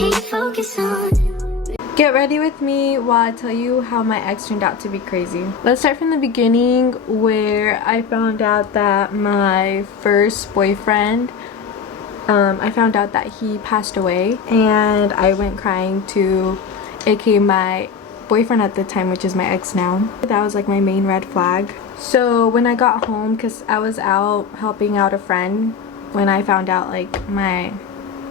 can't focus on. Get ready with me while I tell you how my ex turned out to be crazy. Let's start from the beginning, where I found out that my first boyfriend, I found out that he passed away, and I went crying to aka my boyfriend at the time, which is my ex now. That was like my main red flag. So when I got home, because I was out helping out a friend when I found out like my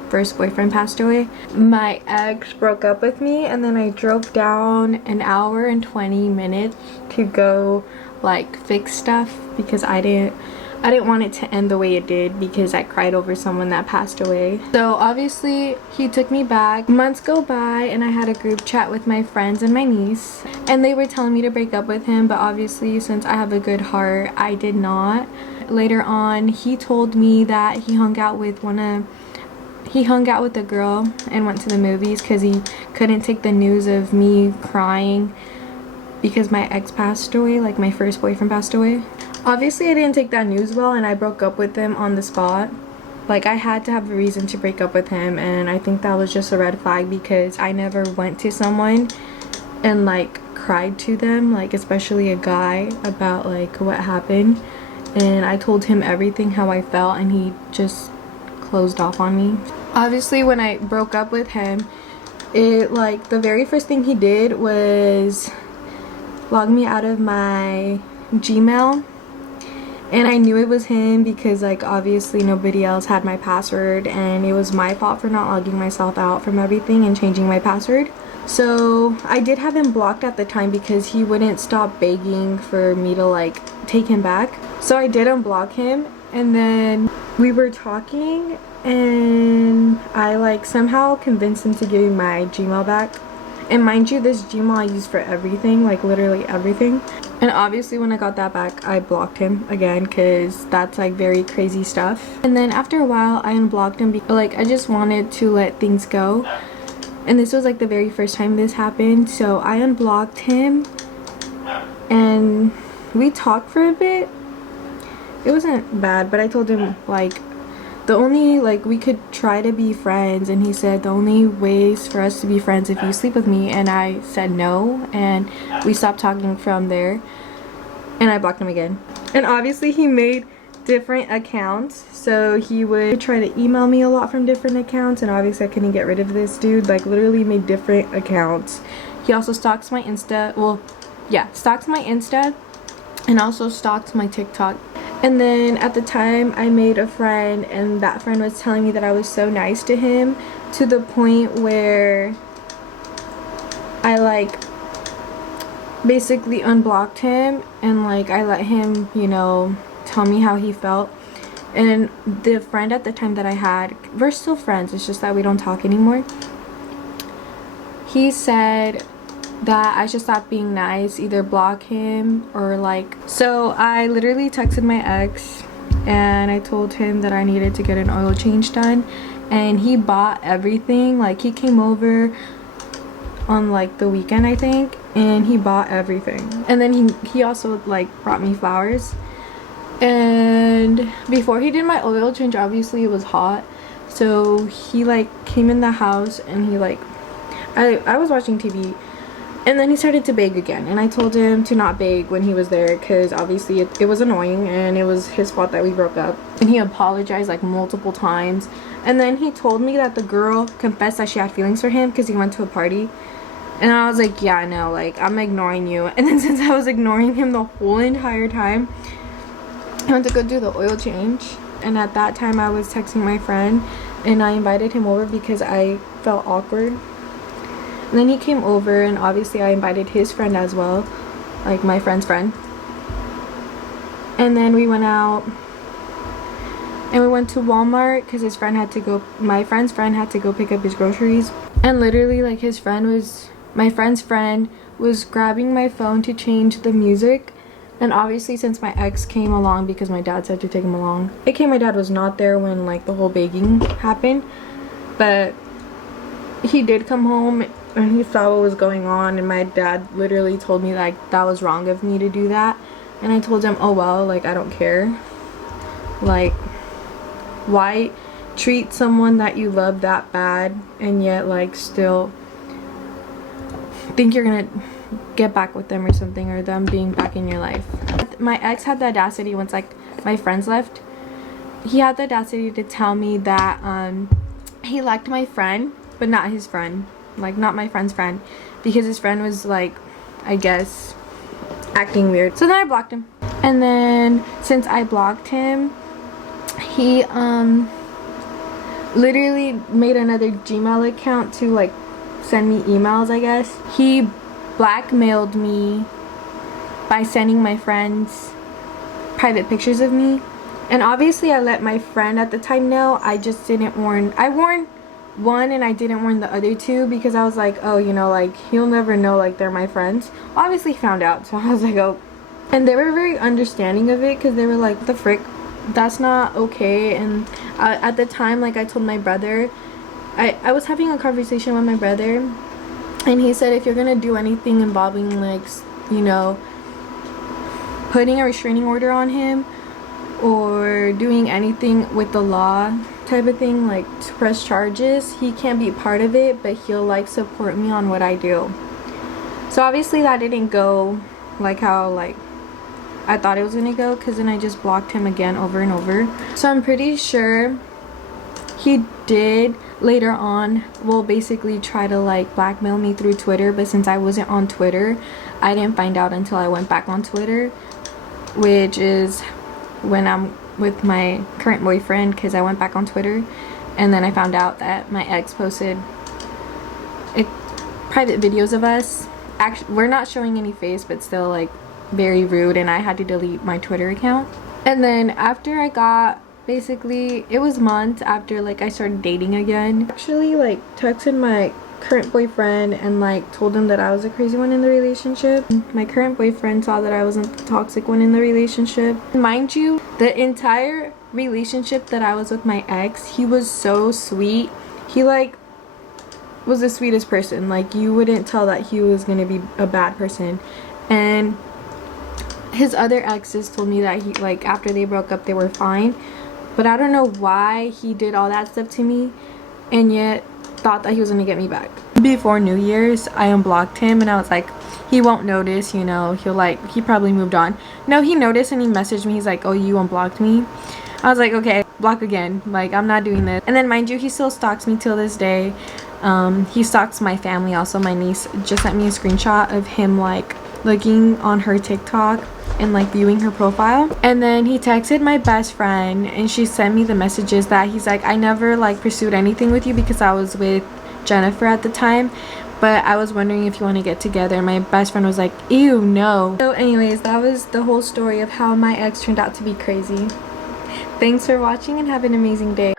first boyfriend passed away, my ex broke up with me, and then I drove down an hour and 20 minutes to go like fix stuff because I didn't want it to end the way it did, because I cried over someone that passed away. So obviously he took me back. Months go by and I had a group chat with my friends and my niece, and they were telling me to break up with him, but obviously since I have a good heart, I did not. Later on, he told me that he hung out with a girl and went to the movies because he couldn't take the news of me crying because my ex passed away, like my first boyfriend passed away. Obviously I didn't take that news well, and I broke up with him on the spot. Like, I had to have a reason to break up with him, and I think that was just a red flag, because I never went to someone and like cried to them, like especially a guy, about like what happened. And I told him everything, how I felt, and he just closed off on me. Obviously when I broke up with him, it like the very first thing he did was log me out of my Gmail, and I knew it was him because like obviously nobody else had my password, and it was my fault for not logging myself out from everything and changing my password. So I did have him blocked at the time because he wouldn't stop begging for me to like take him back. So I did unblock him, and then we were talking, and I like somehow convinced him to give me my Gmail back. And mind you, this Gmail I use for everything, like literally everything. And obviously when I got that back, I blocked him again, because that's like very crazy stuff. And then after a while I unblocked him because like I just wanted to let things go, and this was like the very first time this happened. So I unblocked him and we talked for a bit. It wasn't bad, but I told him like the only like we could try to be friends, and he said the only ways for us to be friends if you sleep with me, and I said no, and we stopped talking from there, and I blocked him again. And obviously he made different accounts, so he would try to email me a lot from different accounts, and obviously I couldn't get rid of this dude. Like literally made different accounts. He also stalks my Insta, well yeah, stalks my Insta, and also stalks my TikTok. And then at the time I made a friend, and that friend was telling me that I was so nice to him, to the point where I like basically unblocked him, and like I let him, you know, tell me how he felt. And the friend at the time that I had, we're still friends, it's just that we don't talk anymore, he said that I should stop being nice, either block him or like. So I literally texted my ex and I told him that I needed to get an oil change done, and he bought everything. Like he came over on like the weekend I think, and he bought everything. And then he also like brought me flowers. And before he did my oil change, obviously it was hot, so he like came in the house, and he like I was watching TV, and then he started to beg again, and I told him to not beg when he was there, because obviously it was annoying, and it was his fault that we broke up. And he apologized like multiple times, and then he told me that the girl confessed that she had feelings for him because he went to a party. And I was like, yeah, no, like I'm ignoring you. And then since I was ignoring him the whole entire time, I went to go do the oil change, and at that time I was texting my friend, and I invited him over because I felt awkward. And then he came over, and obviously I invited his friend as well, like my friend's friend. And then we went out, and we went to Walmart because my friend's friend had to go pick up his groceries. And literally like my friend's friend was grabbing my phone to change the music. And obviously since my ex came along, because my dad said to take him along, my dad was not there when like the whole begging happened, but he did come home and he saw what was going on, and my dad literally told me like that was wrong of me to do that. And I told him, oh well, like I don't care, like why treat someone that you love that bad and yet like still think you're gonna get back with them or something, or them being back in your life. My ex had the audacity, once like my friends left, he had the audacity to tell me that he liked my friend but not his friend, like not my friend's friend, because his friend was like, I guess, acting weird. So then I blocked him. And then since I blocked him, he literally made another Gmail account to like send me emails, I guess. He blackmailed me by sending my friends private pictures of me, and obviously I let my friend at the time know. I just didn't warn. I warned one and I didn't warn the other two because I was like, oh, you know, like he'll never know, like they're my friends. Obviously he found out, so I was like, oh. And they were very understanding of it because they were like, what the frick, that's not okay. And at the time, like I told my brother, I was having a conversation with my brother, and he said if you're gonna do anything involving like, you know, putting a restraining order on him or doing anything with the law type of thing, like to press charges, he can't be part of it, but he'll like support me on what I do. So obviously that didn't go like how like I thought it was gonna go, because then I just blocked him again over and over. So I'm pretty sure he did later on, well, basically try to like blackmail me through Twitter, but since I wasn't on Twitter, I didn't find out until I went back on Twitter, which is when I'm with my current boyfriend, because I went back on Twitter and then I found out that my ex posted private videos of us. Actually, we're not showing any face, but still like very rude, and I had to delete my Twitter account. And then after I got, basically it was months after like I started dating again, actually like texted my current boyfriend and like told him that I was a crazy one in the relationship. My current boyfriend saw that I wasn't the toxic one in the relationship. Mind you, the entire relationship that I was with my ex, he was so sweet. He like was the sweetest person. Like you wouldn't tell that he was gonna be a bad person. And his other exes told me that he, like, after they broke up they were fine, but I don't know why he did all that stuff to me and yet thought that he was gonna get me back. Before New Year's I unblocked him and I was like, he won't notice, you know, he probably moved on. No, he noticed and he messaged me. He's like, oh, you unblocked me? I was like, okay, block again, like I'm not doing this. And then mind you, he still stalks me till this day. He stalks my family also. My niece just sent me a screenshot of him like looking on her TikTok and like viewing her profile. And then he texted my best friend and she sent me the messages that he's like, I never like pursued anything with you because I was with Jennifer at the time, but I was wondering if you want to get together. And my best friend was like, ew, no. So anyways, that was the whole story of how my ex turned out to be crazy. Thanks for watching and have an amazing day.